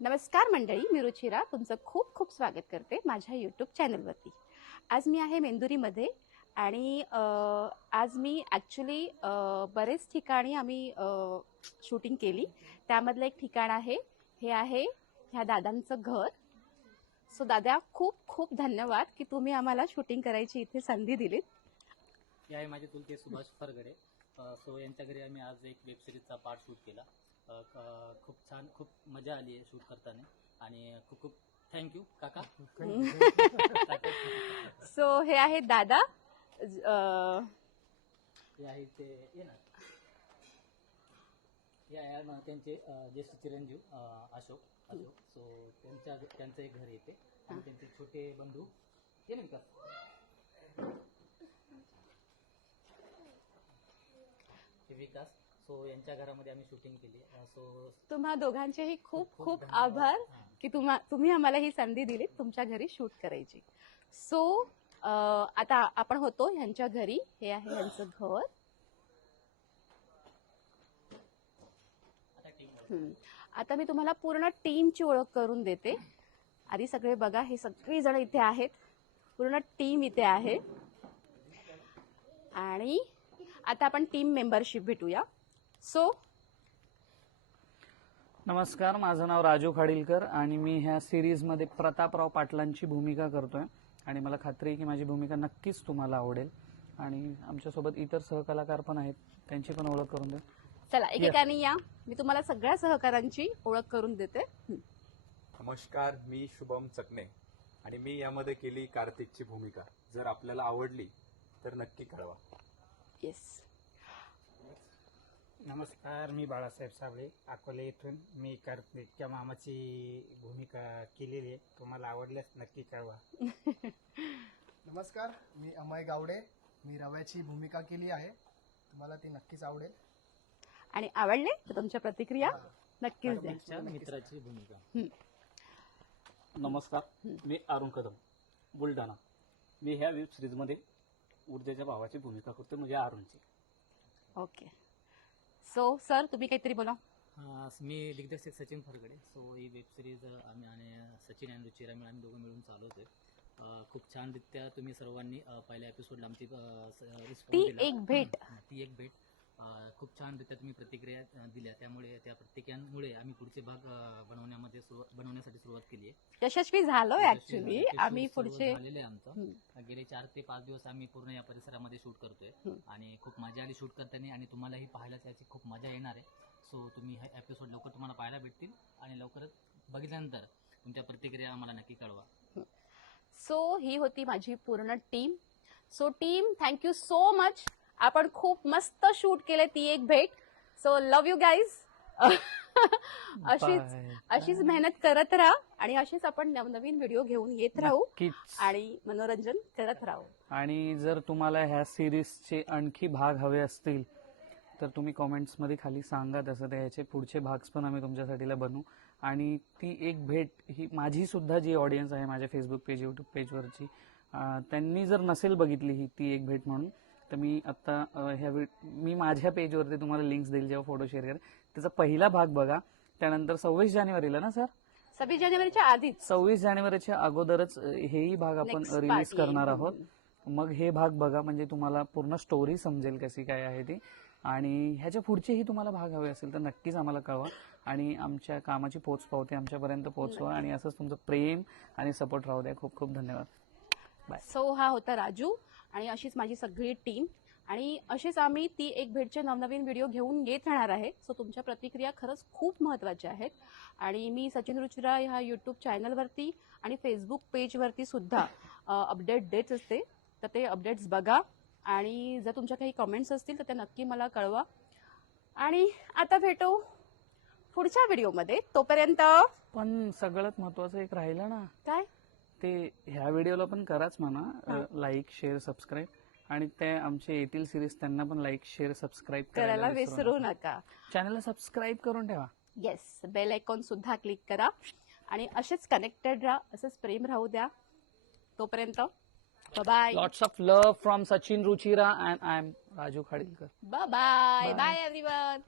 नमस्कार मंडळी मी रुचिरा तुमचं खूप खूप स्वागत करते माझ्या यूट्यूब चॅनलवरती आज मी आहे मेंदुरीमध्ये आणि आज मी ॲक्च्युली बरेच ठिकाणी आम्ही शूटिंग केली. त्यामधलं एक ठिकाण आहे हे आहे ह्या दादांचं घर. सो दादा खूप खूप धन्यवाद की तुम्ही आम्हाला शूटिंग करायची इथे संधी दिलीत. हे आहे माझे तुलते सुभाष फरगडे. सो यांच्या घरी आम्ही आज एक वेबसिरीजचा पार्ट शूट केला. खूप छान खूप मजा आली आहे शूट करताना. आणि खूप खूप थँक्यू काका. सो हे आहे दादा. अ, हे आहे ते ये ना. हे आहे ना त्यांचे अ, ज्येष्ठ चिरंजीव अ, अशोक अशोक. सो त्यांच्या त्यांचं एक घर येते. आणि त्यांचे छोटे बंधू. नाही का हे विकास. सो यांच्या घरामध्ये आम्ही शूटिंग केली. सो तुम्हा दोघांचेही खूप खूप आभार की तुम्हा तुम्ही आम्हाला ही संधी दिली तुमच्या घरी शूट करायची. सो आता आपण होतो ह्यांच्या घरी. हे आहे ह्यांचं घर. आता मी तुम्हाला पूर्ण टीमची ओळख करून देते. आधी सगळे बघा हे सगळी जण इथे आहेत. पूर्ण टीम इथे आहे. आणि आता आपण टीम मेंबरशिप भेटूया. सो? नमस्कार माझं नाव राजू खाडीलकर आणि मी ह्या सिरीजमध्ये प्रतापराव पाटलांची भूमिका करतोय. आणि मला खात्री आहे की माझी भूमिका नक्कीच तुम्हाला आवडेल. आणि आमच्यासोबत इतर सहकलाकार पण आहेत त्यांची पण ओळख करून द्या चला एकेकाने या. मी तुम्हाला सगळ्या सहकारांची ओळख करून देते. हम्म. नमस्कार मी शुभम चकणे आणि मी यामध्ये केली कार्तिकची भूमिका. जर आपल्याला आवडली तर नक्की कळवा. येस नमस्कार मी बाळासाहेब साबळे अकोले येथून. मी कार्तिकच्या मामाची भूमिका केलेली आहे. तुम्हाला आवडल्यास नक्की कळवा. नमस्कार मी अमय गावडे. मी रव्याची भूमिका केली आहे. तुम्हाला ती नक्कीच आवडेल. आणि आवडले? तर तुमच्या प्रतिक्रिया नक्कीच द्या. मित्राची भूमिका. नमस्कार मी अरुण कदम बुलढाणा. मी ह्या वेब सिरीजमध्ये ऊर्जेच्या भावाची भूमिका करतो म्हणजे अरुणची. ओके. सो सर तुम्ही काहीतरी बोला मी दिग्दर्शक सचिन फरगडे सो ही वेब सिरीज आम्ही आणि सचिन आणि रुचिरा मिळून आम्ही दोघं मिळून चालवतोय अं, खूप छानरित्या तुम्ही सर्वांनी अं, पहिल्या एपिसोडला आमची अं, स- रिस्पॉन्स ती दिला. एक भेट. हां, ती एक भेट खूप छानरित्या तुम्ही प्रतिक्रिया दिल्या. त्यामुळे त्या प्रतिक्रियांमुळे आम्ही पुढचे भाग बनवण्यामध्ये बनवण्यासाठी सुरुवात केली आहे. यशस्वी ऍक्च्युली झालं. ते आम्ही पुढचे झालेलं आमचं. गेले चार ते पाच दिवस आम्ही पूर्ण या परिसरामध्ये शूट करतोय. आणि खूप मजा आली शूट करताना आणि तुम्हालाही पाहायला त्याची खूप मजा येणार आहे. सो तुम्ही हे एपिसोड लवकर तुम्हाला पाहायला भेटतील आणि लवकरच बघितल्यानंतर तुमच्या प्रतिक्रिया आम्हाला नक्की कळवा. सो ही होती माझी पूर्ण team so team thank you so much आपण खूप मस्त शूट केले ती एक भेट. सो लव्ह यू गाईज अशीच. अशीच मेहनत करत राहा आणि अशीच आपण नवनवीन व्हिडिओ घेऊन येत राहू आणि मनोरंजन करत राहू. आणि जर तुम्हाला ह्या सिरीजचे आणखी भाग हवे असतील तर तुम्ही कॉमेंट्समध्ये खाली सांगा तसं त्या ह्याचे पुढचे भाग पण आम्ही तुमच्यासाठीला बनवू. आणि ती एक भेट ही माझी सुद्धा जी ऑडियन्स आहे माझ्या फेसबुक पेज युट्यूब पेजवरची त्यांनी जर नसेल बघितली ही ती एक भेट म्हणून तर मी आता अं, ह्या मी माझ्या पेजवरती तुम्हाला लिंक्स देईल जेव्हा फोटो शेअर करेन त्याचा पहिला भाग बघा. त्यानंतर सव्वीस जानेवारीला ना सर सव्वीस जानेवारीच्या आधीच. सव्वीस जानेवारीच्या अगोदरच हेही भाग आपण रिलीज. करणार आहोत. मग हे भाग बघा म्हणजे तुम्हाला पूर्ण स्टोरी समजेल कशी काय आहे ती. आणि ह्याच्या पुढचेही तुम्हाला भाग हवे असेल तर नक्कीच आम्हाला कळवा. आणि आमच्या कामाची पोच पावते आमच्यापर्यंत पोहोचवा आणि असंच तुमचं प्रेम आणि सपोर्ट राहू द्या. खूप खूप धन्यवाद. सो हा होता राजू आणि अशीच माझी सगळी टीम. आणि अशीच आम्ही ती एक भेटचे नवनवीन व्हिडिओ घेऊन येत राहणार आहे. सो तुमच्या प्रतिक्रिया खरंच खूप महत्त्वाच्या आहेत. आणि मी सचिन रुचिरा ह्या यूट्यूब चॅनलवरती आणि फेसबुक पेजवरती सुद्धा अपडेट देत असते. तर ते अपडेट्स बघा. आणि जर तुमच्या काही कमेंट्स असतील तर त्या नक्की मला कळवा. आणि आता भेटू पुढच्या व्हिडिओमध्ये. तोपर्यंत पण सगळ्यात महत्वाचं एक राहिलं ना. काय? ते ह्या व्हिडिओला पण कराच म्हणा. लाईक शेअर सबस्क्राईब आणि ते आमचे येतील सिरीज त्यांना पण लाईक शेअर सबस्क्राईब करायला विसरू नका. चॅनलला सबस्क्राईब करून ठेवा. येस बेल आयकॉन सुद्धा क्लिक करा. आणि असेच कनेक्टेड राहा असेच प्रेम राहू द्या. तोपर्यंत bye Lots of love from Sachin Ruchira and I am Raju Khadilkar. Bye bye bye everyone